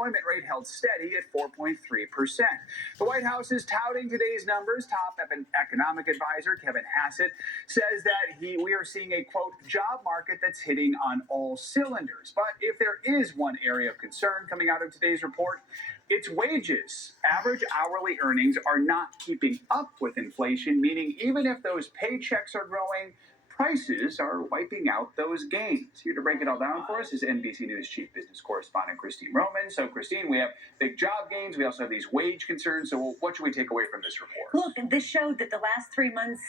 unemployment rate held steady at 4.3%. The White House is touting today's numbers. Top economic advisor Kevin Hassett says that we are seeing a, quote, job market that's hitting on all cylinders. But if there is one area of concern coming out of today's report, it's wages. Average hourly earnings are not keeping up with inflation, meaning even if those paychecks are growing, prices are wiping out those gains. Here to break it all down for us is NBC News chief business correspondent Christine Roman. So, Christine, we have big job gains. We also have these wage concerns. So, what should we take away from this report? Look, this showed that the last 3 months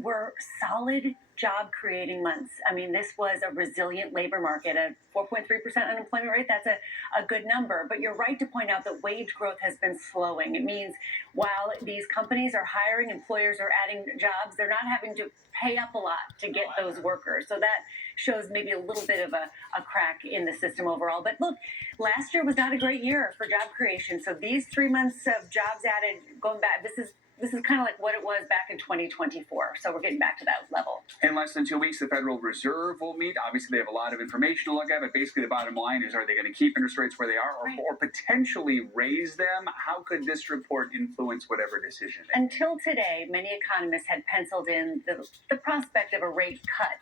were solid job-creating months. I mean, this was a resilient labor market. A 4.3% unemployment rate, that's a good number. But you're right to point out that wage growth has been slowing. It means while these companies are hiring, employers are adding jobs, they're not having to pay up a lot to get those workers. So that shows maybe a little bit of a crack in the system overall. But look, last year was not a great year for job creation. So these 3 months of jobs added, going back, this is kind of like what it was back in 2024. So we're getting back to that level. In less than 2 weeks, the Federal Reserve will meet. Obviously, they have a lot of information to look at, but basically the bottom line is, are they going to keep interest rates where they are or potentially raise them? How could this report influence whatever decision they make? Until today, many economists had penciled in the prospect of a rate cut.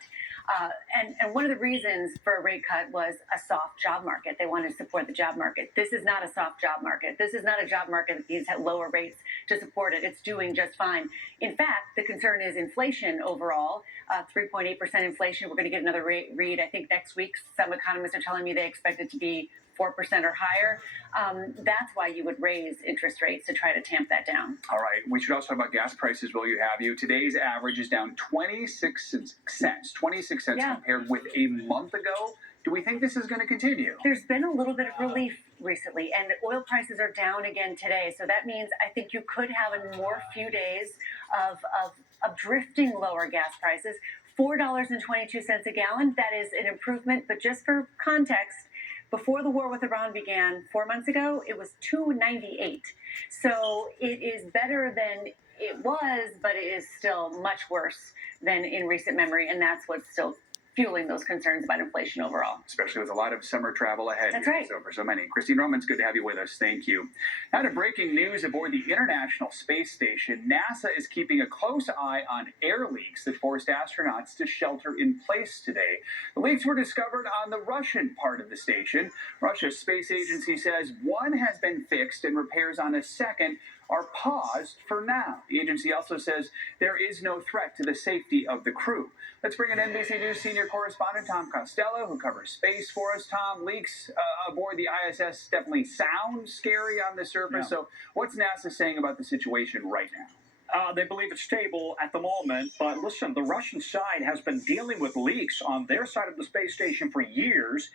And one of the reasons for a rate cut was a soft job market. They wanted to support the job market. This is not a soft job market. This is not a job market that needs lower rates to support it. It's doing just fine. In fact, the concern is inflation overall, 3.8% inflation. We're going to get another read, I think, next week. Some economists are telling me they expect it to be 4% or higher. That's why you would raise interest rates to try to tamp that down. All right. We should also talk about gas prices while you have you. Today's average is down 26 cents. 26 cents compared with a month ago. Do we think this is going to continue? There's been a little bit of relief recently, and oil prices are down again today. So that means I think you could have a few days of drifting lower gas prices. $4.22 a gallon. That is an improvement, but just for context, before the war with Iran began 4 months ago, it was $2.98. So it is better than it was, but it is still much worse than in recent memory, and that's what's still fueling those concerns about inflation overall. Especially with a lot of summer travel ahead. That's right. So for so many. Christine Roman's good to have you with us. Thank you. Now to breaking news aboard the International Space Station. NASA is keeping a close eye on air leaks that forced astronauts to shelter in place today. The leaks were discovered on the Russian part of the station. Russia's space agency says one has been fixed and repairs on a second are paused for now. The agency also says there is no threat to the safety of the crew. Let's bring in NBC News senior correspondent Tom Costello, who covers space for us. Tom, leaks aboard the ISS definitely sound scary on the surface. So what's NASA saying about the situation right now? They believe it's stable at the moment, but listen, the Russian side has been dealing with leaks on their side of the space station for years,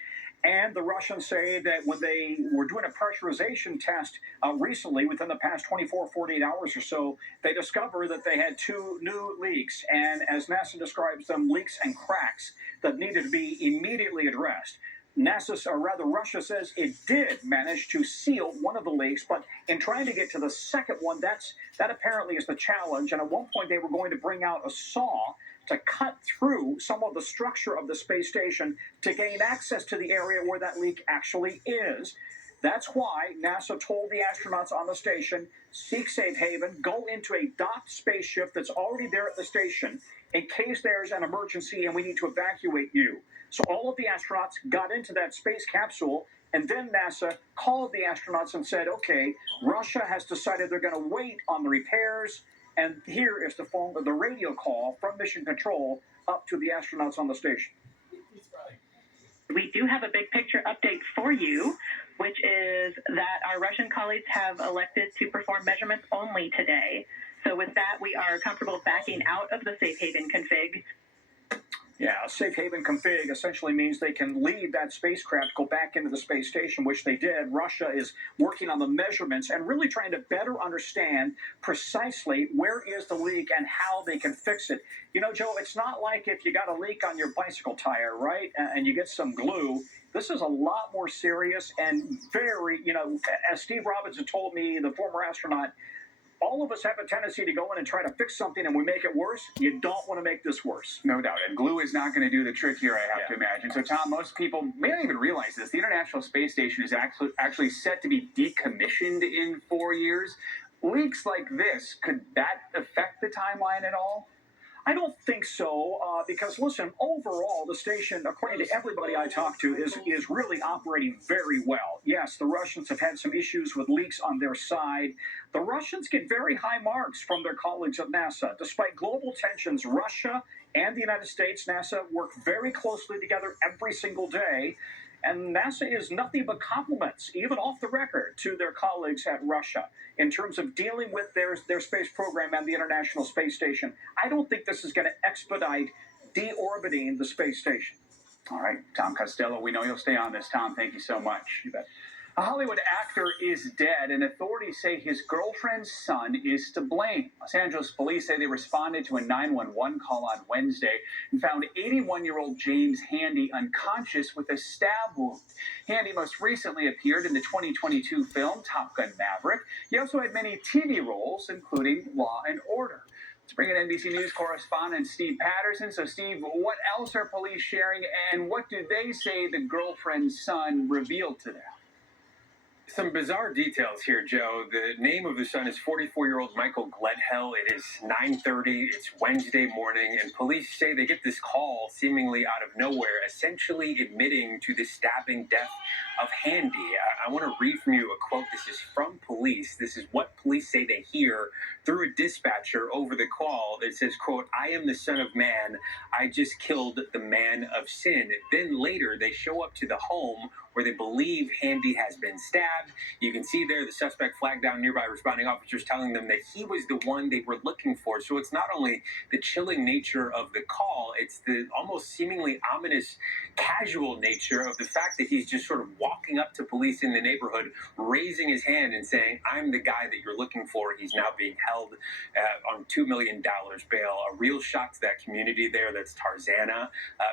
and the Russians say that when they were doing a pressurization test recently, within the past 24, 48 hours or so, they discovered that they had 2 new leaks, and as NASA describes them, leaks and cracks that needed to be immediately addressed. Russia says it did manage to seal one of the leaks, but in trying to get to the second one, that apparently is the challenge. And at one point, they were going to bring out a saw to cut through some of the structure of the space station to gain access to the area where that leak actually is. That's why NASA told the astronauts on the station, seek safe haven, go into a docked spaceship that's already there at the station in case there's an emergency and we need to evacuate you. So all of the astronauts got into that space capsule, and then NASA called the astronauts and said, okay, Russia has decided they're going to wait on the repairs, and here is the radio call from Mission Control up to the astronauts on the station. We do have a big picture update for you, which is that our Russian colleagues have elected to perform measurements only today. So with that, we are comfortable backing out of the safe haven config. Yeah, a safe haven config essentially means they can leave that spacecraft, go back into the space station, which they did. Russia is working on the measurements and really trying to better understand precisely where is the leak and how they can fix it. You know, Joe, it's not like if you got a leak on your bicycle tire, right, and you get some glue. This is a lot more serious and very, as Steve Robinson told me, the former astronaut, all of us have a tendency to go in and try to fix something and we make it worse. You don't want to make this worse. No doubt. And glue is not going to do the trick here, I have to imagine. So, Tom, most people may not even realize this. The International Space Station is actually set to be decommissioned in 4 years. Leaks like this, could that affect the timeline at all? I don't think so, because listen, overall, the station, according to everybody I talked to, is really operating very well. Yes, the Russians have had some issues with leaks on their side. The Russians get very high marks from their colleagues at NASA. Despite global tensions, Russia and the United States, NASA work very closely together every single day. And NASA is nothing but compliments, even off the record, to their colleagues at Russia in terms of dealing with their space program and the International Space Station. I don't think this is going to expedite deorbiting the space station. All right, Tom Costello, we know you'll stay on this. Tom, thank you so much. You bet. A Hollywood actor is dead, and authorities say his girlfriend's son is to blame. Los Angeles police say they responded to a 911 call on Wednesday and found 81-year-old James Handy unconscious with a stab wound. Handy most recently appeared in the 2022 film Top Gun Maverick. He also had many TV roles, including Law and Order. Let's bring in NBC News correspondent Steve Patterson. So, Steve, what else are police sharing, and what do they say the girlfriend's son revealed to them? Some bizarre details here, Joe. The name of the son is 44-year-old Michael Gledhill. It is 9:30. It's Wednesday morning, and police say they get this call seemingly out of nowhere, essentially admitting to the stabbing death of Handy. I want to read from you a quote. This is from police. This is what police say they hear through a dispatcher over the call. It says, quote, "I am the son of man. I just killed the man of sin." Then later, they show up to the home where they believe Handy has been stabbed. You can see there the suspect flagged down nearby responding officers telling them that he was the one they were looking for. So it's not only the chilling nature of the call, it's the almost seemingly ominous casual nature of the fact that he's just sort of walking up to police in the neighborhood, raising his hand and saying, "I'm the guy that you're looking for." He's now being held on $2 million bail. A real shock to that community there. That's Tarzana.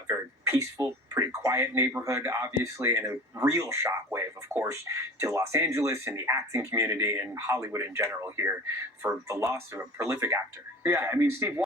Very peaceful, pretty quiet neighborhood, obviously, and a real shockwave, of course, to Los Angeles and the acting community and Hollywood in general here for the loss of a prolific actor. Yeah, I mean, Steve,